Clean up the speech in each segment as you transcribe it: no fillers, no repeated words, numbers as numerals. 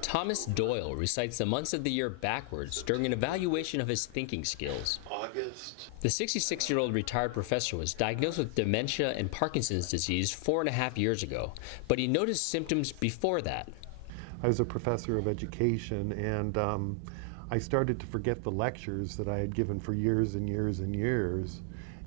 Thomas Doyle recites the months of the year backwards during an evaluation of his thinking skills. August. The 66-year-old retired professor was diagnosed with dementia and Parkinson's disease 4.5 years ago, but he noticed symptoms before that. I was a professor of education, and I started to forget the lectures that I had given for years and years and years,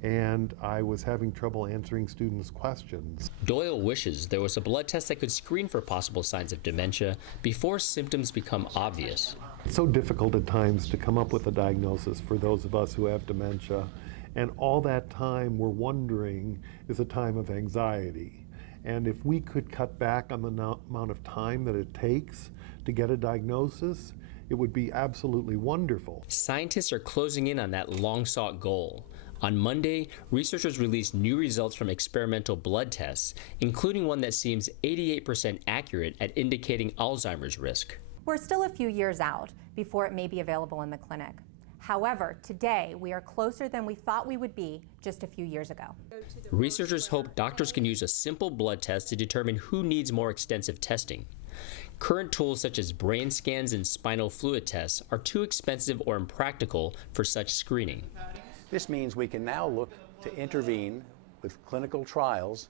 and I was having trouble answering students' questions. Doyle wishes there was a blood test that could screen for possible signs of dementia before symptoms become obvious. It's so difficult at times to come up with a diagnosis for those of us who have dementia, and all that time we're wondering is a time of anxiety. And if we could cut back on the amount of time that it takes to get a diagnosis, it would be absolutely wonderful. Scientists are closing in on that long-sought goal. On Monday, researchers released new results from experimental blood tests, including one that seems 88% accurate at indicating Alzheimer's risk. We're still a few years out before it may be available in the clinic. However, today we are closer than we thought we would be just a few years ago. Researchers hope doctors can use a simple blood test to determine who needs more extensive testing. Current tools such as brain scans and spinal fluid tests are too expensive or impractical for such screening. This means we can now look to intervene with clinical trials,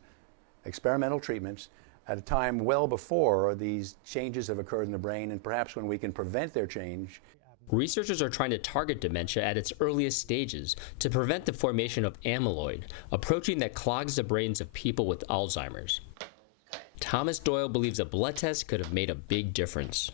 experimental treatments, at a time well before these changes have occurred in the brain, and perhaps when we can prevent their change. Researchers are trying to target dementia at its earliest stages to prevent the formation of amyloid, a protein that clogs the brains of people with Alzheimer's. Thomas Doyle believes a blood test could have made a big difference.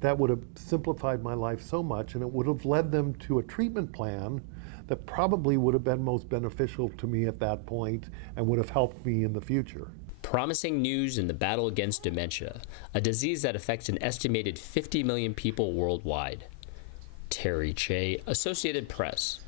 That would have simplified my life so much, and it would have led them to a treatment plan that probably would have been most beneficial to me at that point and would have helped me in the future. Promising news in the battle against dementia, a disease that affects an estimated 50 million people worldwide. Terry Che, Associated Press.